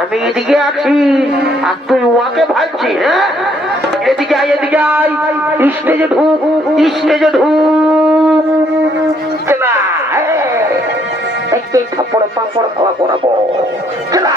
আমি এদিকে আছি, আর তুই ওয়াকে ভাবছি হ্যাঁ? এদিকে আয় এদিকে আয়। স্টেজে ঢুক স্টেজে ঢুক। চলা একটু থাপ্পড়ে, পাঁপড়ে খাওয়া করাবো। চলা।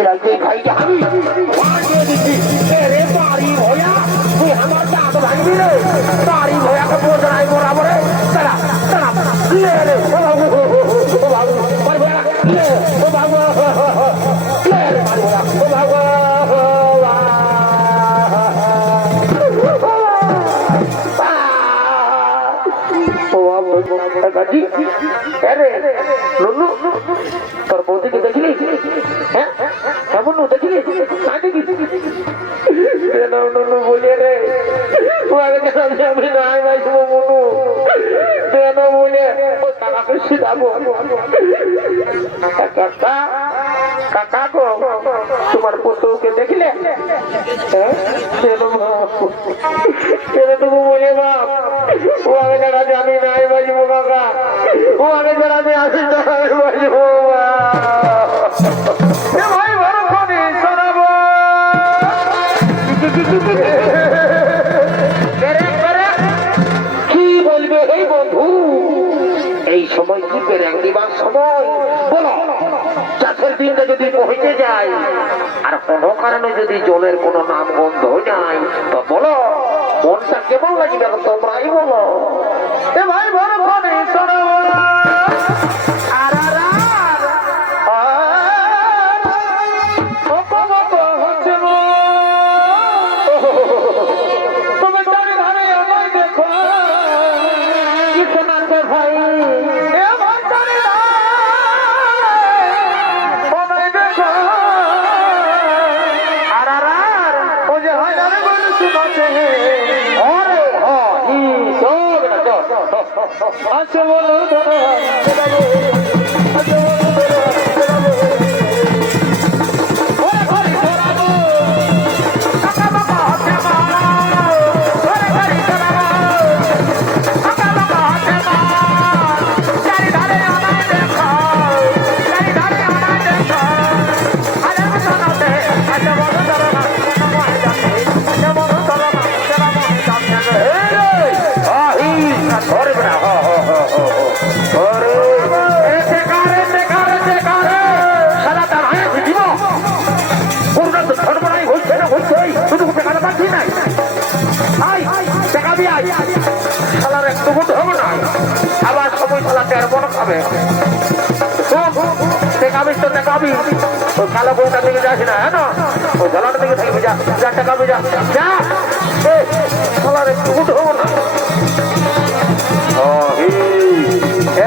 मेरा जी भाई जान वाह दे दी तेरे तारी होया तू हमार जात भाई भी रे तारी होया को बोल रहा है मोरा मोरे चला चला ले ले ओ बाबू ओ बाबू पर बेड़ा ले ओ बाबू ले रे मारी होया ओ बाबू जी अरे लुल्लू তোর বৌদিকে দেখলি কেমন দেখলি না দেখি কেন নুনু বলে রে ওয়ারে কেন আমি নাই ভাই মুনু কেন বলে ও কাকাকে শিখাবো কাকা কাকা গো তোমার পুত্রকে দেখলে হ্যাঁ কেন কেন তুমি বলে বাপ ও আগে যারা জানি নাই বাজবো কাকা ও আগে যারা আমি আসি নাই বাজবো এ এই সময় কি বেরেং দিবার সময়? বলো। দিনটা যদি পৌঁছে যায়, আর কোনো কারণে যদি জলের কোনো নাম গন্ধ নাই, তো বলো, মনটা কেমন লাগবে তোমরাই বলো। ভাই, বড় আচ্ছা বলো ধরো হবে। টেকাবিস তো টেকাবি ও কালো বউটা থেকে যাস না হ্যাঁ না? ও ঝলাটা থেকে থাকবি যা যা টেকাবি যা। যা ঝলারে টুকুট হব না।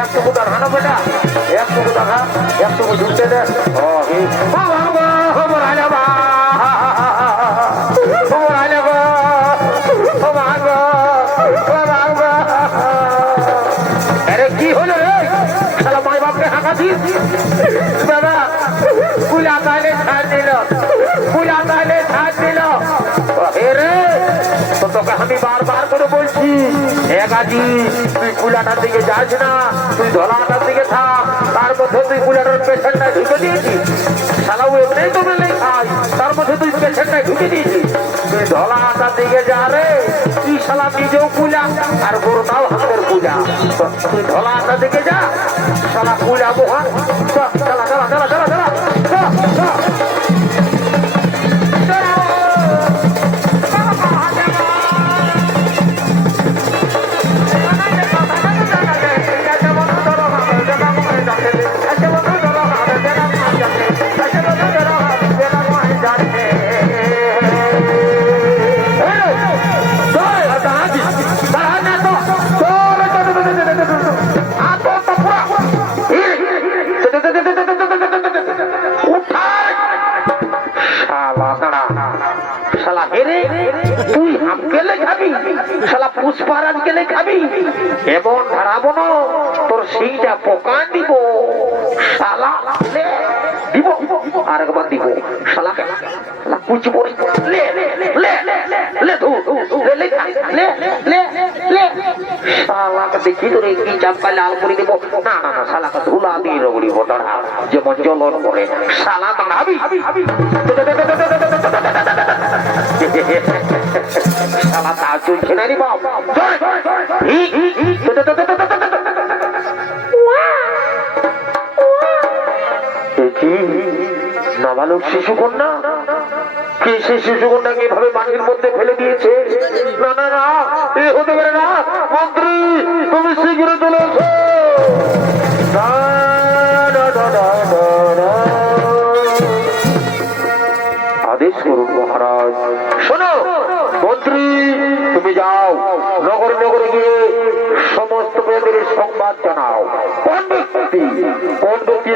এক টুকু দেখা বেটা, এক টুকু দেখা এক টুকু ঝুলতে দে। ও হি। বাবা! কুলা কুলা বলছি একাজি তুই কুলাটার দিকে দিকে থাক, তার মধ্যে তুই কুলাটার পেশেন্টটা ঢুকে দিয়েছিস। শালাও এমনি তো তার মধ্যে তুই পেশেন্টটা ঢুকে দিয়েছিস। তুই ধলাটার দিকে যা রে, তুই শালা নিজেও পূজা আর তুই ঢলা দিকে যা সারা পুরা বোহা চল এমন ধারাবো না তোর সেইটা পোকা দিব শালা দিব আর একবার লাল করে দেবো না যেমন জ্বলন করে শালা দাঁড়াবি নাবালক শিশু কন্যা কে সে শিশু এভাবে মাটির মধ্যে ফেলে দিয়েছে? না না না, এ হতে পারে না। মন্ত্রী, তুমি শীঘ্র চলে। আদেশ করুন মহারাজ। শোনো, মন্ত্রী, তুমি যাও। নগর নগরে গিয়ে সমস্ত প্রজাদের সংবাদ জানাও। কোন ব্যক্তি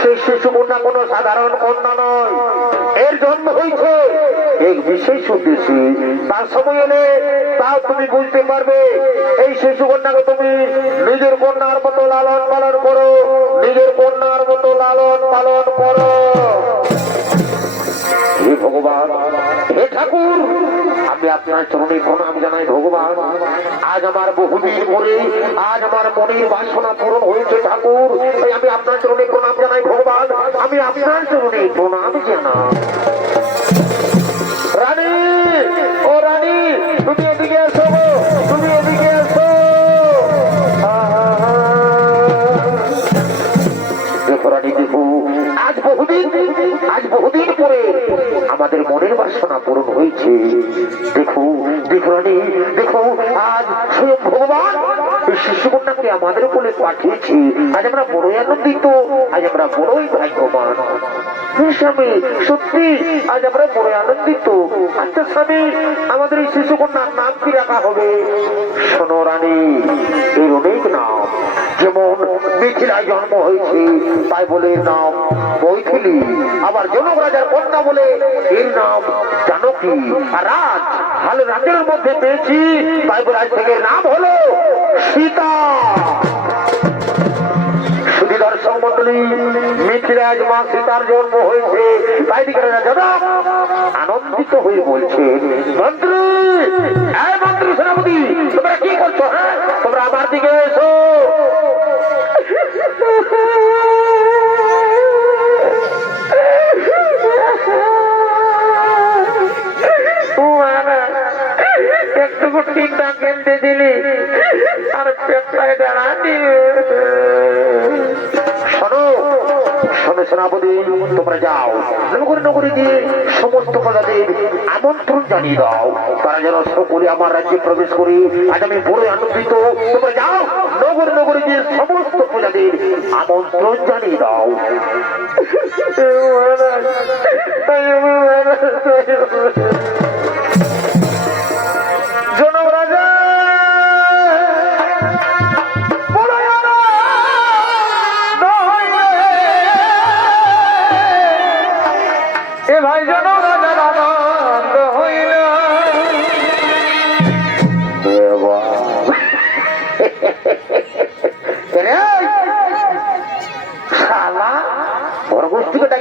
সেই শিশু কন্যা কোনো সাধারণ কন্যা নয়। এর জন্ম হয়েছে এক বিশেষ উদ্দেশ্যে। তার সময় এলে তাও তুমি বুঝতে পারবে, এই শিশু কন্যাকে তুমি নিজের কন্যার মতো লালন পালন করো, নিজের কন্যার মতো লালন পালন করো। হে ভগবান, হে ঠাকুর আমি আপনার চরণে প্রণাম জানাই ভগবান, আজ আমার বহুদিন পরে আজ আমার মনের বাসনা পূরণ হয়েছে ঠাকুর। তাই আমি আপনার চরণে প্রণাম জানাই ভগবান। আমি আপনার চরণে প্রণাম জানাই। রানী, ও রানী তুমি হয়েছে। দেখো দেখো রানী, দেখো, আজ স্বয়ং ভগবান এই শিশু কন্যাকে আমাদের কোলে পাঠিয়েছে। আজ আমরা বড়ই আনন্দিত, আজ আমরা বড়ই ভাগ্যবান। স্বামী, সত্যি, আজ আমরা বড় আনন্দিত। আচ্ছা স্বামী, আমাদের এই শিশু কন্যার নাম কি রাখা হবে? রানী, এর অনেক নাম। যেমন মিথিলায় জন্ম হয়েছে, তাই বলে নাম মৈথিলি। আবার জনক রাজার কন্যা বলে এর নাম জানকী। আর রাজ ভালো রাজ্যের মধ্যে পেয়েছি, তাই বলে আজ থেকে নাম হলো সীতা। মা সীতার জন্ম হয়েছে আনন্দিত হয়ে বলছে মন্ত্রী তোমরা কি করছ হ্যাঁ? তোমরা আমার দিকে এসো। নগরে নগরে সমস্ত প্রজাদের আমন্ত্রণ জানিয়ে দাও। তারা যেন সকলে আমার রাজ্যে প্রবেশ করে আজ আমি বড় আনন্দিত। তোমরা যাও, নগরে নগরে গিয়ে প্রজাদের আমন্ত্রণ জানিয়ে দাও। জনক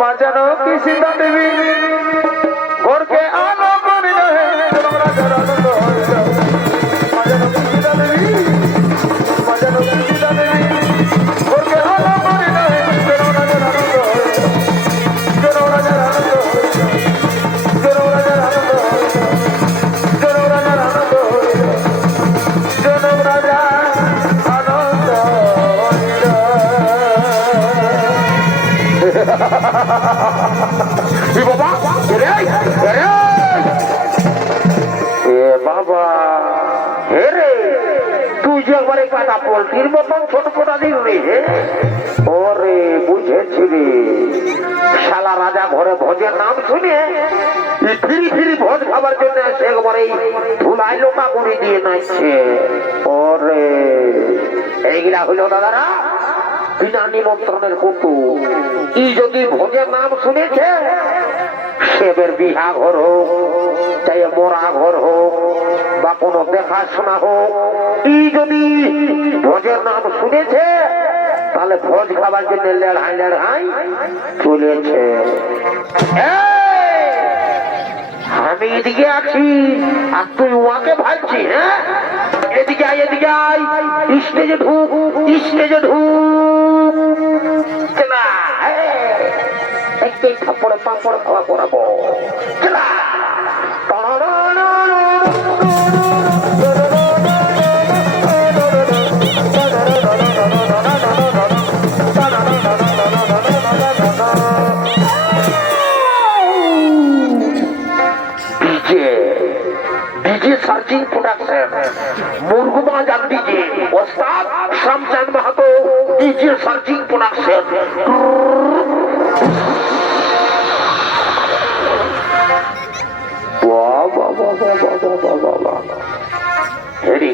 মাজানো কি সীতা দেবী। গোরকে আলো করিল হে জনক বাবা এ বাবা হে রে তুই যে একবারে কাটা পোলট্রির মতন ছোট রে। হে? ওরে, বুঝেছি রে। শালা রাজা ঘরে ভোজের নাম শুনে ফিরি ফিরি ভোজ খাবার জন্য এসে একবারে ধুলাই লোটা করে দিয়ে নাচছে। ওরে, এইগুলা হইল দাদারা? বিনা নিমন্ত্রণের কটু ই যদি ভোজের নাম শুনেছে, সেবের বিহা ঘর হোক চাই মোরা ঘর। হোক বা কোনো দেখাশোনা হোক ই যদি ভোজের নাম শুনেছে, তাহলে ভোজ খাবার জন্য লেড়াই লেড়াই চলেছে! আমি এদিকে আছি, আর তুই ওয়াকে ভাবছি হ্যাঁ? এদিকে আয় এদিকে আয়। স্টেজে ঢুক স্টেজে ঢুক। একটি থাপড়ে পাঁপড় খাওয়া পড়াবো। সার্চিং প্রোডাকশন মুরগুমা জানতি যে ওস্তাদ শামচান মাহাতো। DJ Farting Production. হেরি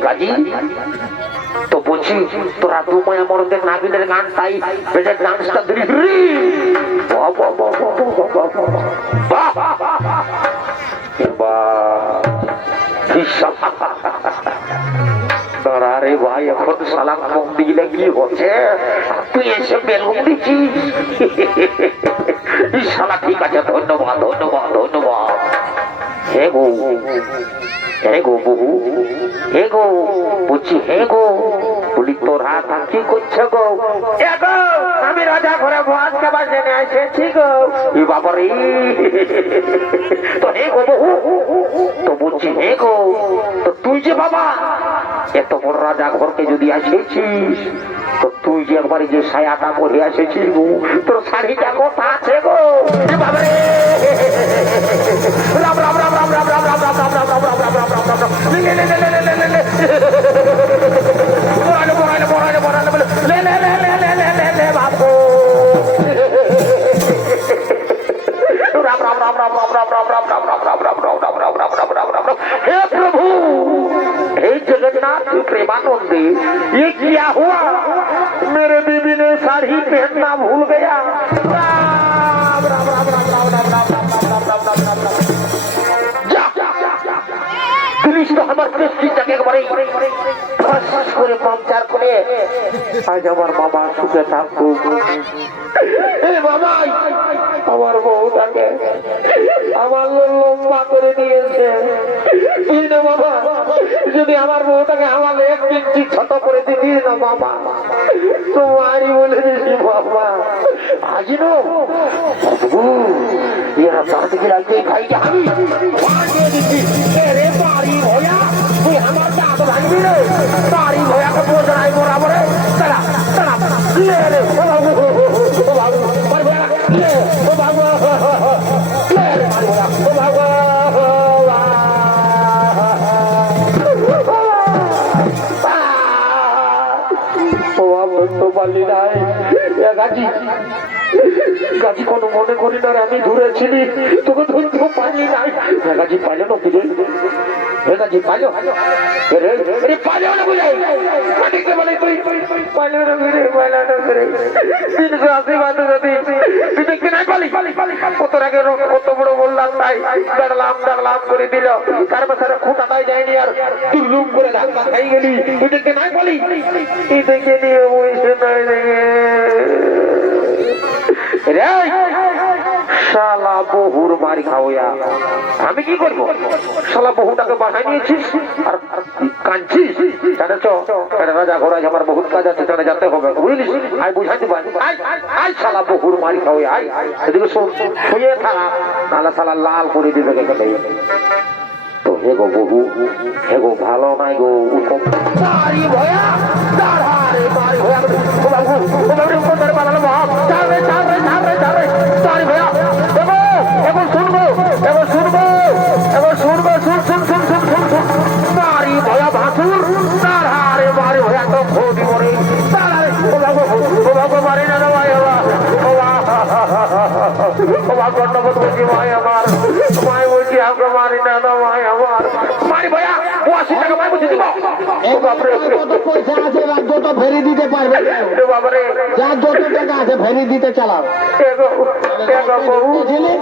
বাহ বাহ বাহ বাহ বাহ বাহ দাঁড়া রে ভাই, এখন সালাম মুখ দিলে কি হচ্ছে? তুই এসে বেলুন দিচ্ছিস সালা ঠিক আছে, ধন্যবাদ ধন্যবাদ ধন্যবাদ। হে গো হে গো বহু হে গো, বলছি হে গো। বলি তোর হাত কি করছে গো এ গো আমি রাজা ঘরে ভাত খাবার জেনে এসেছি গো ই বাবা রে তো হে গো তো বলছি হে গো তো তুই যে বাবা এত বড় রাজা ঘরকে যদি আসেছিস তো তুই যে একবারে যে সায়াটা পরে এসেছিস গো তোর শাড়িটা কথা আছে গো এ বাবা রে রাম রাম রাম রাম রাম রাম রাম রাম রাম রাম রাম রাম রাম রাম রাম রাম রাম লে লে লে লে লে লে লে লে प्रेमानंदी ये किया हुआ मेरे बीबी ने साड़ी पहनना भूल गया করে পঞ্চার করে আজ আমার বাবা সুখে থাকুক বাবা আমার বউটাকে আমার লম্বা করে দিয়েছে। বাবা, যদি আমার বউটাকে আমার এক ইঞ্চি ছোট করে দিবি না বাবা? তোমারই বলে দিছি বাবা। আজিনো বাড়ি ভয়া বরাবরে। তারা তারা ও বাবা তো পারলি না রাজি গাছি কোনো মনে করি না আমি ধরেছিলি তোকে ধরতে পারি নাই হ্যাঁ পাইলো না ফিরে হে গাছি পাইলো পাইলো না বলে তুই পাইলো না পাইলো না বাদে যদি তুই নাই পালি? কত আগে কত বড় বললাম তাই। করে দিল। তার মাথায় খুঁটাটাই যায়নি আর। তুই লুম করে ধাক্কা খাই গেলি। তুই দেখতে নাই পালি? তুই দেখে নিয়ে বসে নাই দেখে রে। শালা বহুর মারি খাওয়া আমি কি করব শালা বহুটাকে বাসায় নিয়েছিস আর কাঁদছিস চ এটা রাজা আমার বহুত কাজ আছে তাহলে হবে বুঝলিস আয় বুঝাই শালা বহুর মারি খাওয়া এদিকে শুয়ে থাক নাহলে শালা লাল করে দিবে তো হে গো বহু হে গো ভালো নাই গো দাঁড়ি ভয়া ভয়া তোর তোমার কর্ণবোধ বলছি ভাই আমার তোমায় বলছি আমরা মারি না না ভাই আমার মারি ভাইয়া। টাকা দিব পয়সা আছে ফেরি দিতে পারবে। বাবারে যত টাকা আছে ফেরি দিতে চালাও। বুঝলি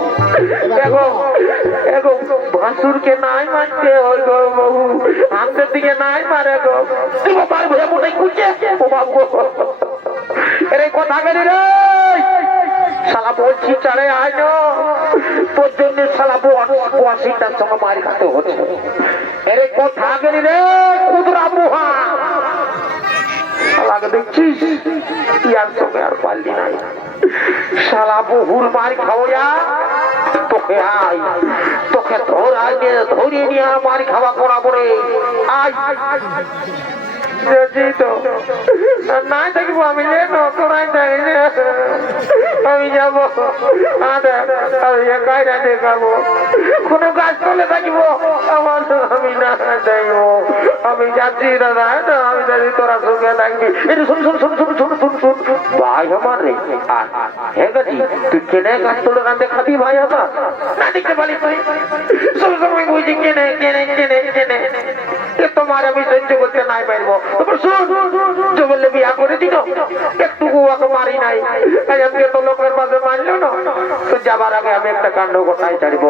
এগো ভাসুরকে নাই মারতে ওই গো বহু আমাদের দিকে নাই মারে গো। দিব মার মোটাই কুচে ও বাবু। এরে কথা গেলি রে। শালা বলছি চালে আয় না তোর জন্য শালা পঁয়াশিটার সঙ্গে মারি খাতে হচ্ছে। এরে কথা গেলি রে কুদরা মুহা শালাকে দেখছিস? ইয়ার সঙ্গে আর পারলি নাই। শালা খাওয়া, তোকে আয় তোকে ধরাই নিয়ে, ধরিয়ে নিয়ে আর মারি খাওয়া করাবো রে। আয় দেখছি তো নাই দেখব আমি যে তোরাই দেখি আমি যাব আমি একাই না দেখাবো কোনো গাছ তলে থাকব। আমার আমি না দেখব আমি যাচ্ছি দাদা না আমি জানি তোরা সঙ্গে থাকবি। এটা শুন শুন শুন শুন শুন শুন শুন ভাই আমার রে, আর হে গেছি তুই কেনে গাছ তোলে কান্দে খাবি ভাই আমার? না দেখতে পারি বুঝি কেনে কেনে কেনে কেনে। তোমার আমি সহ্য করতে নাই পারব। তারপর শুন বিয়া করে একটু মারি নাই। আজ আজকে তো লোকের মারলো না। তো যাবার আগে আমি একটা কাণ্ড গোটাই ছাড়বো।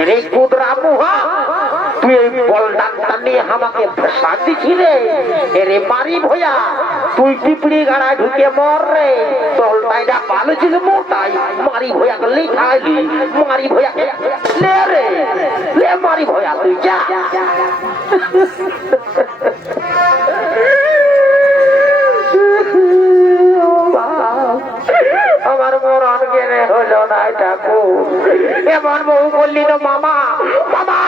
এরে কুদরা মুহা তুই এই বল ডাক্তার নিয়ে আমাকে ফেসাদ দিছিলে এরে মারি ভয়া, তুই পিপড়ি গাড়ায় ঢুকে মর রে। তলটাইটা ভালো ছিল মোটাই, মারি ভয়াকে লিখাইলি মারি ভয়াকে লে রে, লে মারি ভয়া তুই যা। এমন বউ বললি তো মামা মামা।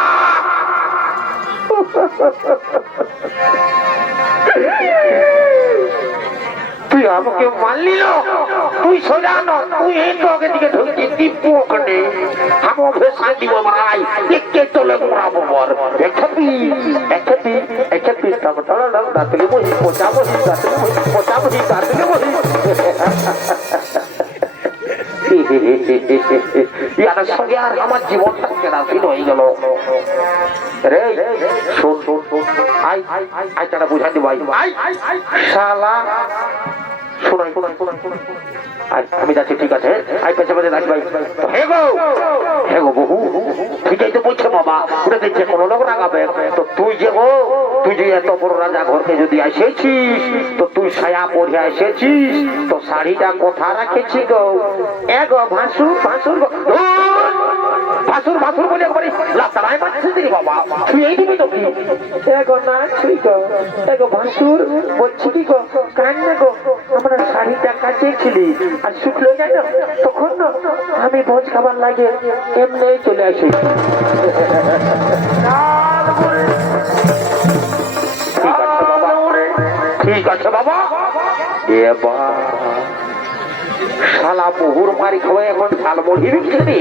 তুই আমাকে মানলি তুই সোজা না, তুই এই টকে দিকে ঢুকি দিব্য ওখানে। আমি ভেসা দিব ভাই দেখতে চলে মোড়াবো বর। একাপি একাপি একাপি তবে তলা লাগ দাঁতলে বহি, পোচা বহি, দাঁতলে বহি, পোচা বহি, দাঁতলে বহি। ইয়াদের সঙ্গে আর আমার জীবনটা কেরাসিন হয়ে গেল। রে, শোন শোন শোন। আই আই তারা বুঝাই দি ভাই আই শালা। আমি যাচ্ছি, ঠিক আছে। আই বলছে বাবা দেখছে কোনো লোক তো তুই যে তুই যে এত বড় রাজা ঘরকে যদি এসেছিস, তো তুই সায়া পরে এসেছিস, তো শাড়িটা কোথা রাখেছি গো? এ গো, ভাসুর ভাসুর গো! ভাসুর ভাসুর বলে একবারে লাতারায় মারছিস রে বাবা। তুই এই দিবি তো কি এ গো না তুই এ গো ভাসুর বলছি কি গো কান্না গো, আমরা শাড়িটা কাটিয়েছিলি আর শুকলো গেল তখন না আমি ভোজ খাবার লাগে এমনি চলে আসি। ঠিক আছে বাবা। এ বা শালা বহুর মারি খাওয়া এখন শাল মুড়ি বিক্রি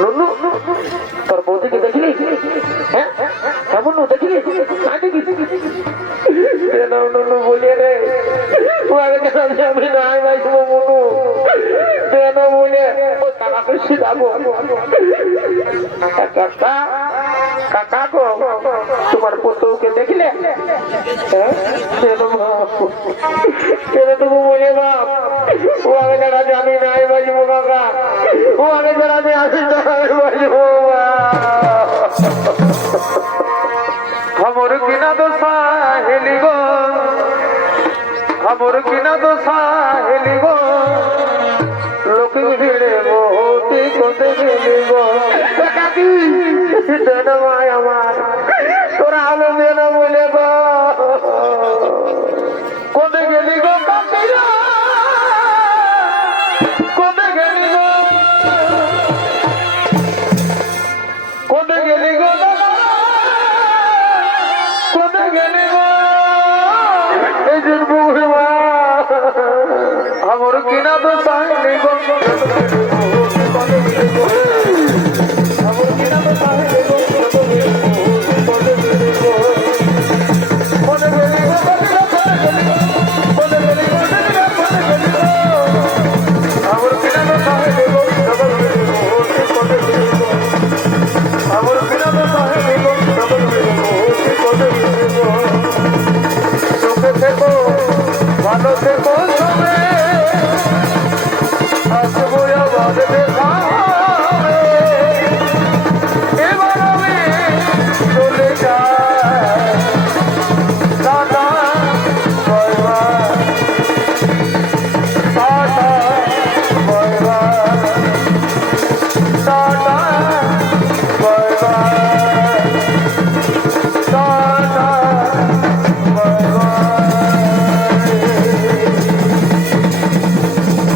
নুনু তোর বৌদিকে দেখলি? হ্যাঁ? কেমন দেখলি? না দেখিস কেন নুনু বলি রে আগে আমি নাই ভাই মুনু কেন বলে টাকা কাকা গো। পুত্রকে দেখলে তুমি বলে বাপ ও আগে যারা জানি নাই বাজবো কাকা ও আগে যারা আমি আসি তারা বাজবো খবর কিনা তো সাহেলি গো খবর কিনা তো সাহেলি গো, লোক ভিড়ে বহুতি কোতে গেলি আমার। তোরা হলো দেন